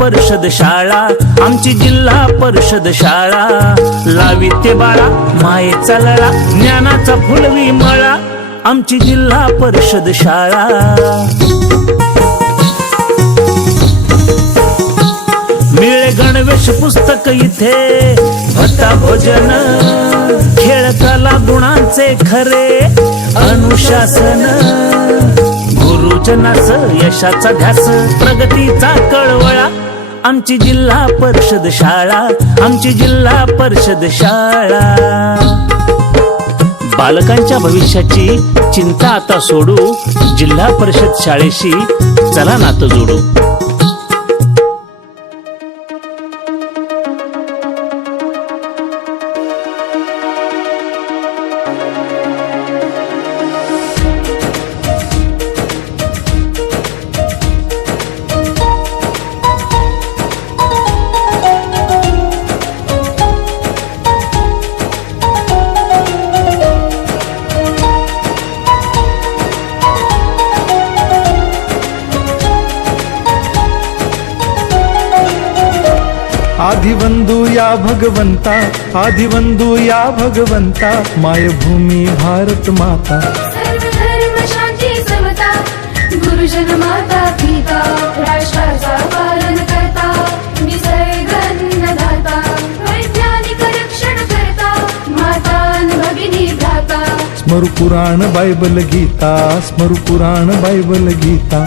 परिषद शाळा आमची जिल्हा परिषद शाळा. लावी ते बाळा मायेचा लळा ज्ञानाचा फुलवी मळा आमची जिल्हा परिषद शाळा. मिळे गणवेश पुस्तक इथे भत्ता भोजन खेळ कला गुणांचे खरे अनुशासन. गुरुजनाच यशाचा ध्यास प्रगतीचा कळवळा आमची जिल्हा परिषद शाळा आमची जिल्हा परिषद शाळा. बालकांच्या भविष्याची चिंता आता सोडू जिल्हा परिषद शाळेशी चला नातं जोडू. आदिवंदू या भगवंता आदिवंदू या भगवंता मायभूमी भारत माता। सर्व धर्म शांती समता गुरुजन माता पिता राष्ट्राचा पालन करता निसर्ग अन्नदाता वैज्ञानिक रक्षण करता माता न भगिनी भ्राता। स्मरु पुराण बायबल गीता स्मरु पुराण बायबल गीता।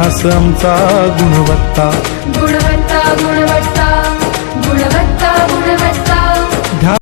इतिहास आमचा गुणवत्ता. गुणवत्ता